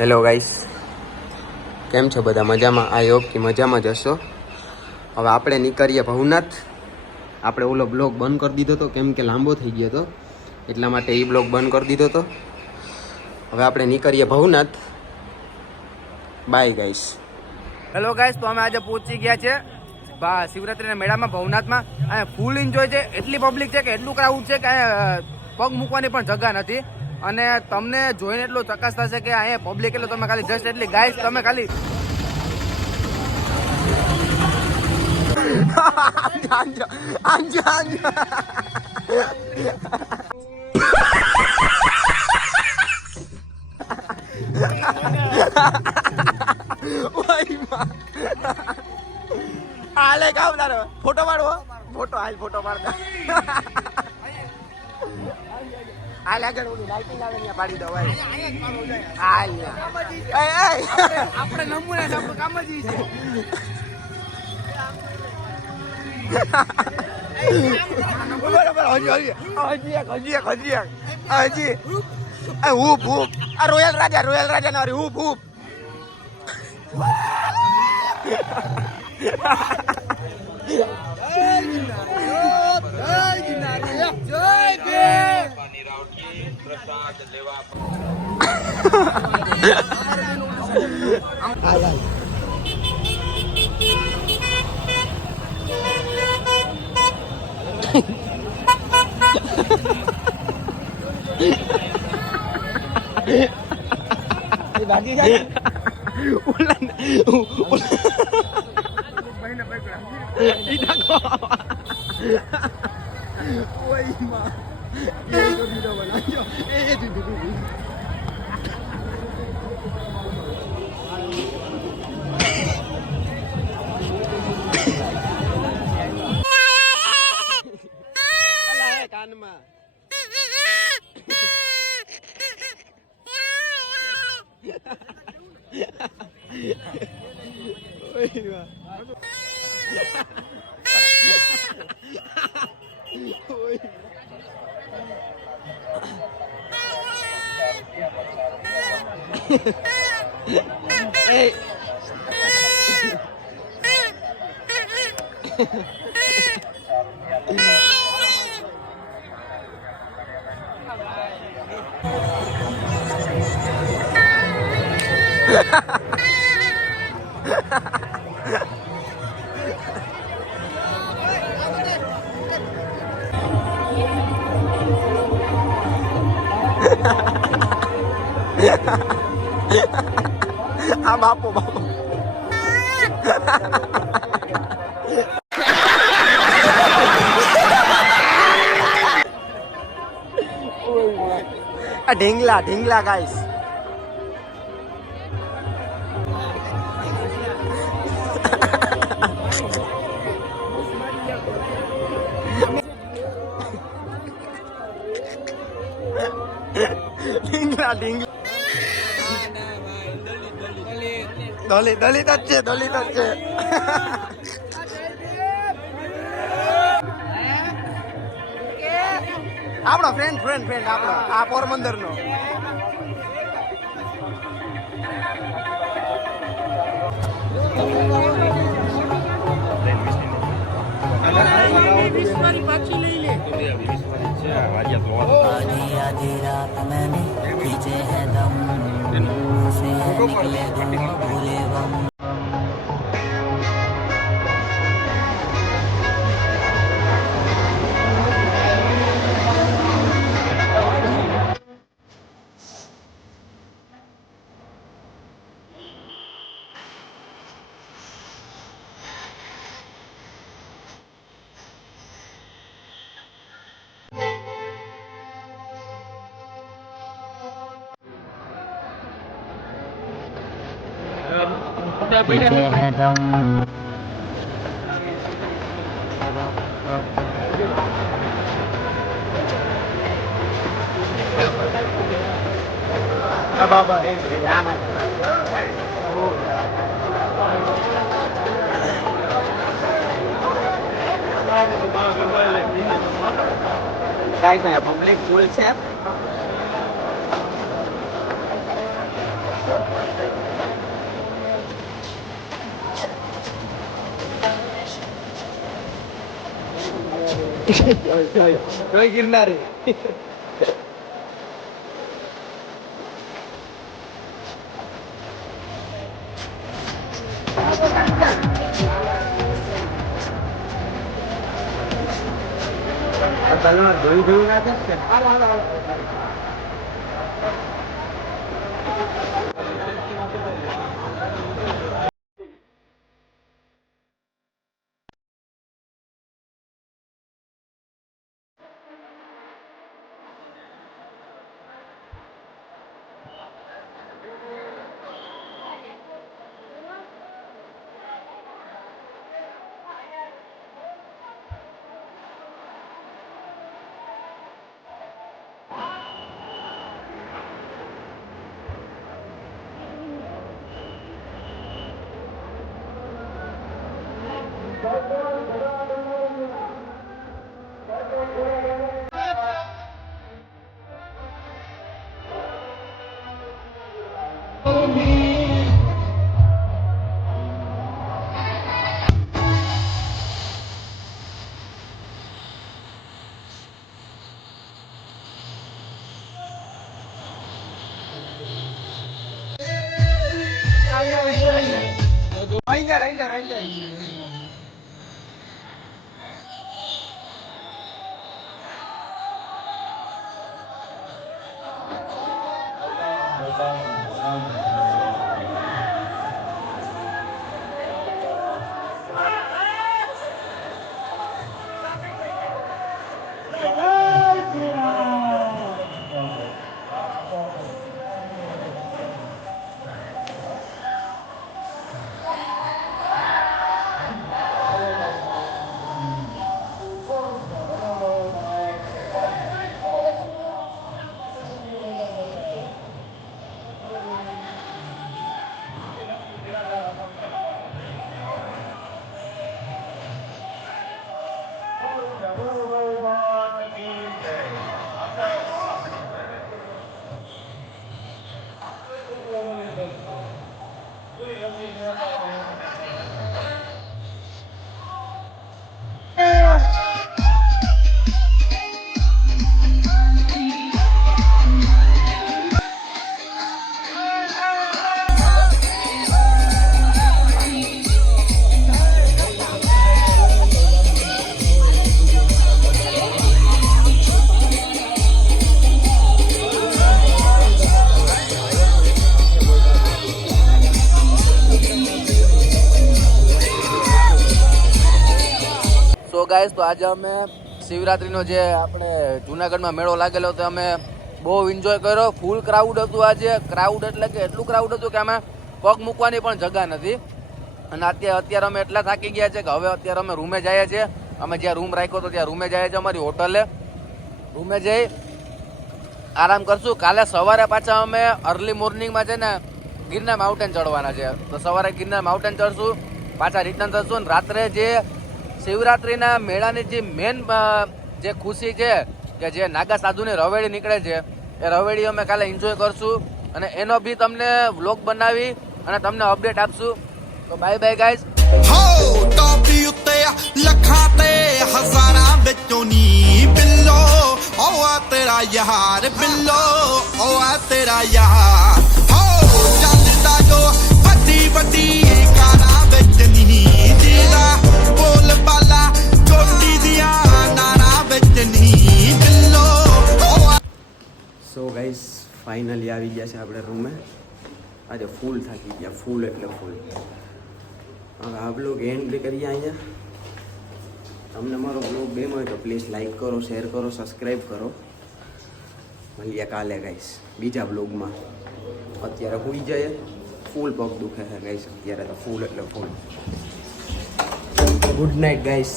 Hello guys, કેમ છો બધા? મજામાં? આ હોપ કે મજામાં જ હશો. હવે આપણે નીકળીએ ભવનાથ. આપણે ઓલો બ્લોગ બંધ કરી દીધો હતો કેમ કે લાંબો થઈ ગયો હતો, એટલા માટે એ બ્લોગ બંધ કરી દીધો હતો. હવે આપણે નીકળીએ Bhavnath. Bye guys. Hello guys, તો અમે આજે પહોંચી ગયા છે શિવરાત્રીના મેળામાં ભવનાથમાં. અહીંયા ફૂલ એન્જોય છે, એટલી પબ્લિક છે કે એટલું ક્રાઉડ છે કે અહીંયા પગ મૂકવાની પણ જગ્યા નથી. અને તમને જોઈને એટલું ચકાસ થશે કે અહીંયા પબ્લિક એટલું તમે ખાલી જસ્ટ એટલી ગાઈસ તમે ખાલી હાલે કામ તારો ફોટો પાડવો, ફોટો હાલ ફોટો પાડતા હાલ આગળ ઓલું લાઇટિંગ આવે ત્યાં પાડી દો ભાઈ. હાલ આપણે નમૂના છે, આપણું કામ જ ઈ છે. બરાબર, હજી હુપ હુપ આ રોયલ રાજા ના હુપ હુપ. બાકી જાય કાનમાં hey. આ બાપો આ ઢીંગલા ગાઈસ. ઢીંગલા દલિત જ છે. આપણો ફ્રેન્ડ આપણો આ પોરબંદર નો. પાછી લઈ લે. आधी रात मैंने पीछे है दम से निकले धुआं भूले गम. पीछे है दम. બાબા guys, public full chef. જોઈ ગિરનારી જોયું ના છે ગાઈસ તો આજે અમે શિવરાત્રીનો જે આપણે જુનાગઢમાં મેળો લાગેલો તો અમે બહુ એન્જોય કર્યો. ફૂલ ક્રાઉડ હતું આજે. ક્રાઉડ એટલે કે એટલું ક્રાઉડ હતું કે અમે પગ મૂકવાની પણ જગા નથી. અને અત્યારે અમે એટલા થાકી ગયા છે કે હવે અત્યારે અમે રૂમે જઈએ છીએ. અમે જ્યાં રૂમ રાખ્યો તો ત્યાં રૂમે જઈએ છીએ, અમારી હોટલે. રૂમે જઈ આરામ કરશું. કાલે સવારે પાછા અમે અર્લી મોર્નિંગમાં છે ને ગિરનાર માઉન્ટેન ચડવાના છે. તો સવારે ગિરનાર માઉન્ટેન ચડશું, પાછા રિટર્ન થશું. અને રાત્રે જે શિવરાત્રીના મેળાની જે મેન જે ખુશી છે કે જે નાગા સાધુની રવેડી નીકળે છે, એ રવેડી અમે કાલે એન્જોય કરશું અને એનો બી તમને વ્લોગ બનાવી અને તમને અપડેટ આપશું. તો બાય બાય ગાઈઝ. ਹੋ ਟੋਪੀ ਉੱਤੇ ਲੱਖਾਂ ਤੇ ਹਜ਼ਾਰਾਂ ਵਿੱਚੋਂ ਨੀ ਬਿੱਲੋ ਓ ਆ ਤੇਰਾ ਯਾਰ ਬਿੱਲੋ ਓ ਆ ਤੇਰਾ ਯਾਰ ਹੋ ਚੱਲਦਾ ਜੋ ਵੱਡੀ ਵੱਡੀ ਕਾਰਾਂ ਵਿੱਚ ਨਹੀਂ ਜੀਦਾ ਬੋਲ ਬਾਲਾ ਚੋਟੀ ਦੀਆਂ ਨਾਰਾਂ ਵਿੱਚ ਨਹੀਂ ਬਿੱਲੋ સો ગાઈસ ફાઇનલી આવી ગયા છે આપણે રૂમે. આજે ફૂલ થાકી ગયા, ફૂલ એટલે ફૂલ. હવે આ બ્લોગ એન્ડ કરીએ અહીંયા. તમને મારો બ્લોગ ગમ્યો હોય તો પ્લીઝ લાઈક કરો, શેર કરો, સબસ્ક્રાઈબ કરો. મળીએ કાલે ગાઈસ બીજા બ્લોગમાં. અત્યારે હોઈ જાય, ફૂલ પગ દુખે છે ગાઈસ અત્યારે તો, ફૂલ એટલે ફૂલ. Good night guys.